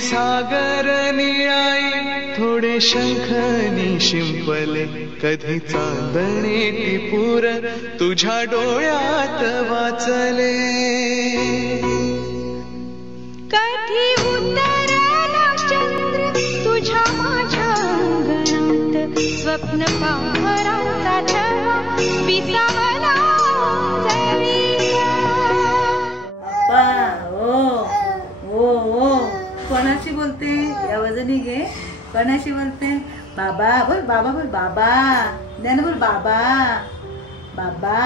सागर निळाई थोडे शंखनी शिंपले कधी चांदणे टिपूर तुझ्या डोळ्यात वाचले कधी उतरला चंद्र तुझ्या माझ्या अंगणात स्वप्न पांघराचा छळा विसावला कोणाशी बोलते या वजनी घे कोणाशी बोलते बाबा बोल बाबा बोल बाबा ज्ञान बोल बाबा बाबा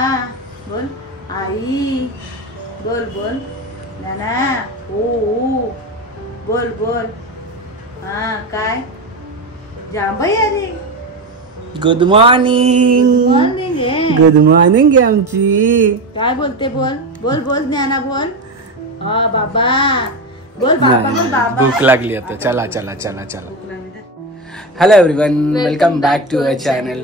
बोल आई बोल बोल ज्ञाना ओ बोल बोल हा काय जांभई आली good morning morning good morning आहे आमची काय बोलते बोल बोल बोल ज्ञाना बोल हा बाबा बोल बाबा बोल बाबा भूक लागली आता चला चला चला चला hello everyone welcome back to our channel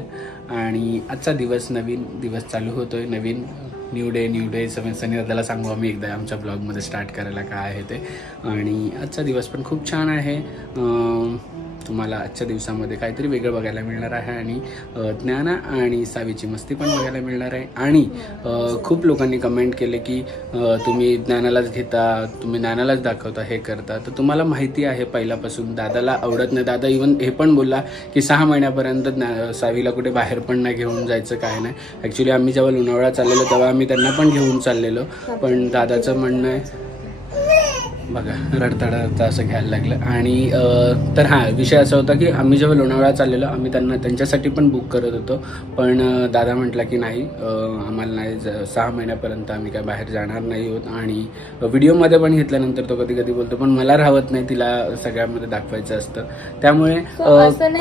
आणि आजचा दिवस नवीन दिवस चालू होतोय नवीन न्यू डे सनी सांगू आम्ही एकदा आमच्या ब्लॉगमध्ये स्टार्ट करायला काय आहे ते आणि आजचा दिवस पण खूप छान आहे तुम्हाला आजच्या दिवसामध्ये काहीतरी वेगळं बघायला मिळणार आहे आणि ज्ञाना आणि सावीची मस्ती पण बघायला मिळणार आहे आणि खूप लोकांनी कमेंट केले की तुम्ही ज्ञानालाच घेता तुम्ही ज्ञानालाच दाखवता हे करता तर तुम्हाला माहिती आहे पहिल्यापासून दादाला आवडत नाही दादा इवन हे पण बोलला की 6 महिन्यापर्यंत सावीला कुठे बाहेर पण नाही घेऊन जायचं काय नाही ॲक्च्युली आम्ही जेव्हा लोणावळा चाललेलो तेव्हा आम्ही त्यांना पण घेऊन चाललेलो पण दादाचं म्हणणं आहे बघा रडता असं घ्यायला लागलं आणि तर हां विषय असा होता की आम्ही जेव्हा लोणावळा चाललेलो आम्ही त्यांच्यासाठी पण बुक करत होतो पण दादा म्हटला की नाही आम्हाला नाही 6 महिन्यापर्यंत आम्ही काय बाहेर जाणार नाही होत आणि व्हिडिओमध्ये पण घेतल्यानंतर तो कधी कधी बोलतो पण मला राहत नाही तिला सगळ्यामध्ये दाखवायचं असतं त्यामुळे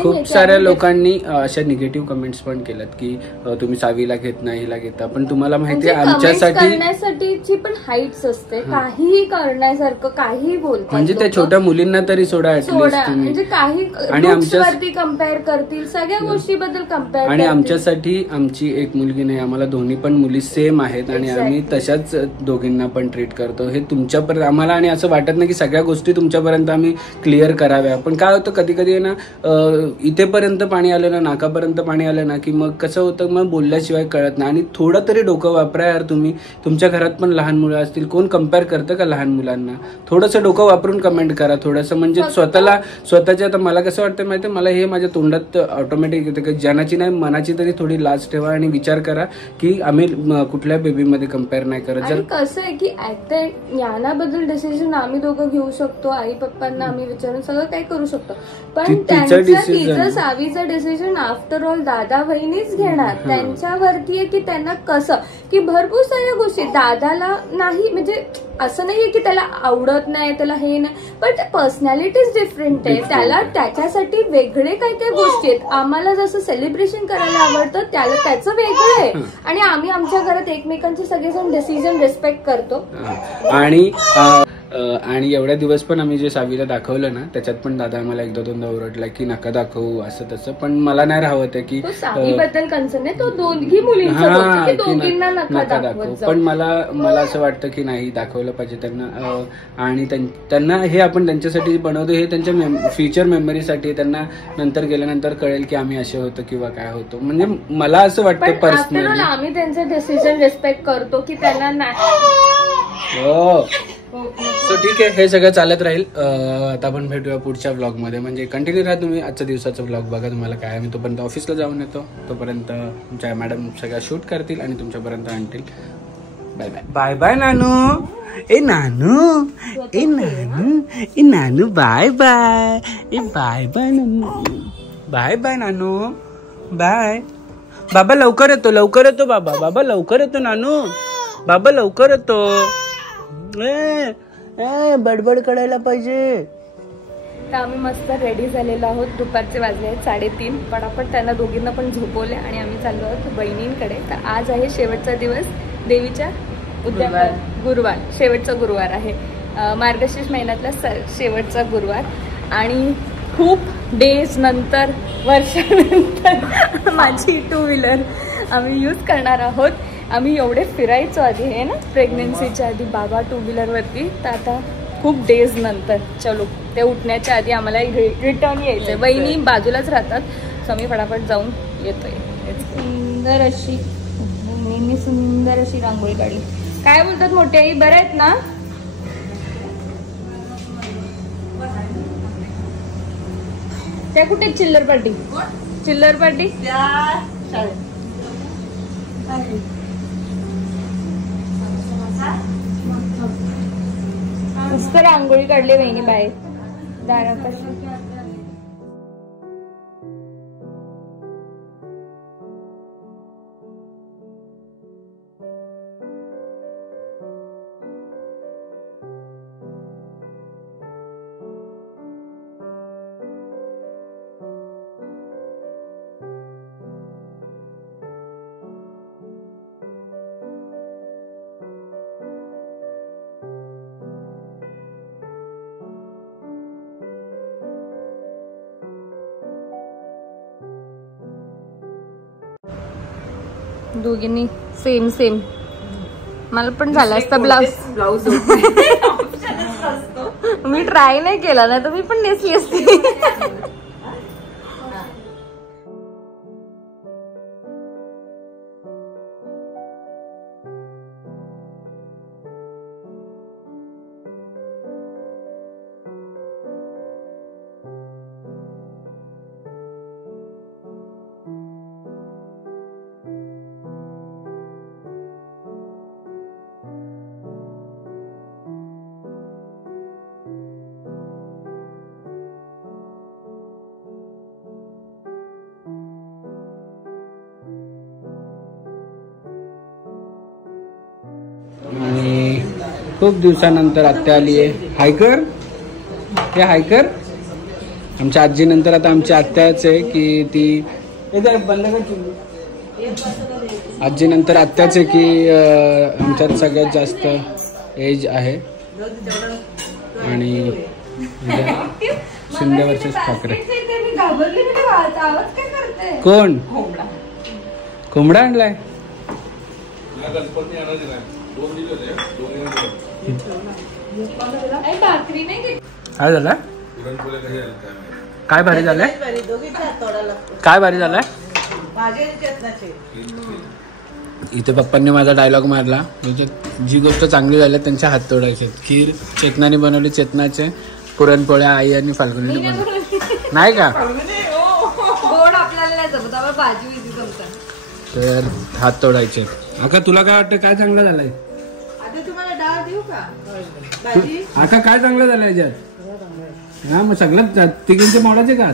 खूप साऱ्या लोकांनी अशा निगेटिव्ह कमेंट्स पण केल्यात की तुम्ही सावीला घेत नाही हिला घेता पण तुम्हाला माहिती आहे आमच्यासाठीची पण हाईट्स असते काहीही करण्यासारखं काही बोलतात म्हणजे त्या छोट्या मुलींना तरी सोडा म्हणजे काही आणि आमच्यावरती कम्पेअर करतील सगळ्या गोष्टीबद्दल कम्पेअर आणि आमच्यासाठी आमची एक मुलगी नाही आम्हाला दोन्ही पण मुली सेम आहेत आणि आम्ही तशाच दोघींना पण ट्रीट करतो हे तुमच्यापर्यंत आम्हाला आणि असं वाटत नाही की सगळ्या गोष्टी तुमच्यापर्यंत आम्ही क्लिअर कराव्या पण काय होतं कधी कधी ना इथेपर्यंत पाणी आलं ना नाकापर्यंत पाणी आलं ना की मग कसं होतं मग बोलल्याशिवाय कळत नाही आणि थोडं तरी डोकं वापरा यार तुम्ही तुमच्या घरात पण लहान मुलं असतील कोण कम्पेअर करतं का लहान मुलांना थोडंसं डोकं वापरून कमेंट करा थोडंसं म्हणजे स्वतःच्या आता मला कसं वाटतं माहिती मला हे माझ्या तोंडात ऑटोमॅटिक येतं की जनाची नाही मनाची तरी थोडी लाज ठेवा आणि विचार करा की आम्ही कुठल्या बेबीमध्ये कम्पेअर नाही करत जर कसं आहे की ज्ञानाबद्दल डिसिजन आम्ही दोघं घेऊ शकतो आई पप्पांना आम्ही विचारून सगळं काही करू शकतो पण तिचं सावीचं डिसिजन आफ्टर ऑल दादा बहिणीच घेणार त्यांच्यावरती आहे की त्यांना कसं की भरपूर साऱ्या गोष्टी दादाला नाही म्हणजे असं नाहीये की त्याला आवडत नाही त्याला हे नाही पण पर्सनॅलिटीज डिफरंट आहे त्याला त्याच्यासाठी वेगळे काही काही गोष्टी आहेत आम्हाला जसं सेलिब्रेशन करायला आवडतं त्याला त्याचं वेगळं आहे आणि आम्ही आमच्या घरात एकमेकांचे सगळेजण डिसिजन रिस्पेक्ट करतो आणि एवढ्या दिवस पण आम्ही जे सावीला दाखवलं ना त्याच्यात पण दादा आम्हाला 1-2दा ओरडला की नका दाखवू असं तसं पण मला नाही राहत आहे की सावीबद्दल कन्सर्न आहे तो दोन्ही मुलींना नका दाखवू पण मला असं वाटतं की नाही दाखवलं पाहिजे त्यांना आणि त्यांना हे आपण त्यांच्यासाठी बनवतो हे त्यांच्या फ्युचर मेमरीसाठी त्यांना नंतर गेल्यानंतर कळेल की आम्ही असे होतो किंवा काय होतो म्हणजे मला असं वाटतं पर्सनली आम्ही त्यांचं डिसिजन रिस्पेक्ट करतो की त्यांना नाही सो ठीक आहे हे सगळं चालत राहील आता आपण भेटूया पुढच्या ब्लॉग मध्ये म्हणजे कंटिन्यू राहा तुम्ही आजच्या दिवसाचा ब्लॉग बघा तुम्हाला काय मी तोपर्यंत ऑफिसला जाऊन येतो तोपर्यंत तुमच्या मॅडम सगळ्या शूट करतील आणि तुमच्यापर्यंत आणतील बाय बाय बाय बाय नानू ए नानू ए नानू ए नानू बाय बाय ए बाय बाय नानू बाय बाय नानू बाय बाबा लवकर येतो बाबा लवकर येतो नानू बाबा लवकर येतो बडबड करायला पाहिजे तर आम्ही मस्त रेडी झालेलो आहोत दुपारचे वाजले आहेत 3:30 पटापट त्यांना दोघींना पण झोपवले आणि आम्ही चाललो आहोत बहिणींकडे तर आज आहे शेवटचा दिवस देवीच्या गुरुवार शेवटचा गुरुवार आहे मार्गशीर्ष महिन्यातला शेवटचा गुरुवार आणि खूप डेज नंतर वर्षानंतर माझी 2 व्हीलर आम्ही यूज करणार आहोत आम्ही एवढे फिरायचो आधी हे ना प्रेग्नन्सीच्या आधी बाबा 2 व्हीलरवरती तर आता खूप डेज नंतर. चलो, ते उठण्याच्या आधी आम्हाला रिटर्न यायचंय. वहिनी बाजूलाच राहतात, सो मी फटाफट जाऊन येतोय. सुंदर अशी नेहमी सुंदर अशी रांगोळी काढली. काय बोलतात मोठी आई, बरं आहेत ना? त्या कुठे चिल्लर पार्टी? चिल्लर पार्टी मस्त रांगोळी काढली बहिणी बाहेर दारापाशी. दोघींनी सेम सेम. मला पण झालं असतं ब्लाऊज. मी ट्राय नाही केला, नाही तर मी पण नेसली असती. आणि खूप दिवसानंतर आत्या आली आहे. हायकर हे हायकर आमच्या आजीनंतर आता आमची आत्याच आहे की ती बंद आजीनंतर आत्याच आहे की आमच्यात सगळ्यात जास्त एज आहे. आणि शिंदे वर्सेस ठाकरे. कोण कोंबडा आणलाय? काय झालं? काय भारी झालंय? काय भारी झालंय? इथे पप्पांनी माझा डायलॉग मारला, जी गोष्ट चांगली झाली त्यांच्या हात तोडायचे. खीर चेतनाने बनवली, चेतनाचे पुरणपोळ्या आई आणि फाल्गुनीने बनवली. नाही का? तर हात तोडायचे. आता तुला काय वाटतं, काय चांगलं झालंय? आता काय चांगलं झालं याच्यात? हा मग सगळं तिघींचे मोडाचे का?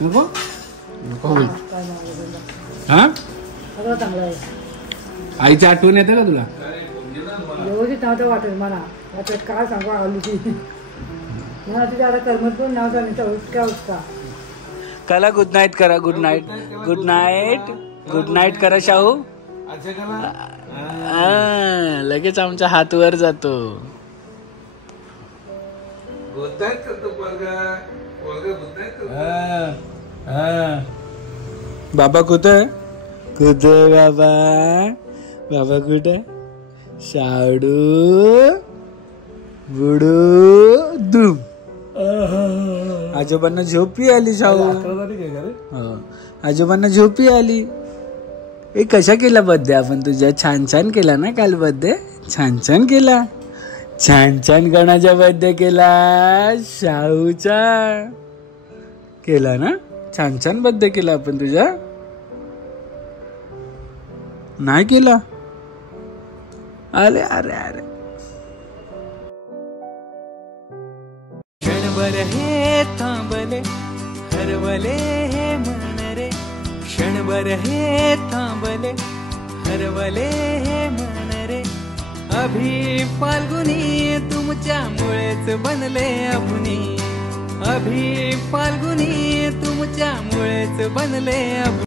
नको नको होईल. हा आईची आठवण येते का तुला? वाटेल मला काय सांगू आली मला तुझ्या आता करमत पण नाव सांगितलं. कला गुड नाईट करा. Good night, good night, good night करा शाहू. लगेच आमचा हात वर जातो. बाबा कुठे? कुठे बाबा? बाबा कुठे? शाडू बुडू दुम. आजोबांना झोपी आली शाहू. आजोबांना झोपी आली. ए कशा केला बर्थडे आपण तुझ्या? छान छान केला ना काल बर्थडे? छान छान केला. छान छान गणाचा बर्थडे केला. शाहूचा केला ना? छान छान बर्थडे केला आपण तुझ्या? नाही केला? अरे अरे अरे. क्षणभर हे थांबले हरवले हे मन रे. क्षणभर हे थांबले हरवले हे मन रे. अभि फाल्गुनी तुमच्यामुळेच बनले अभुनी. अभि फाल्गुनी तुमच्यामुळेच बनले अभुनी.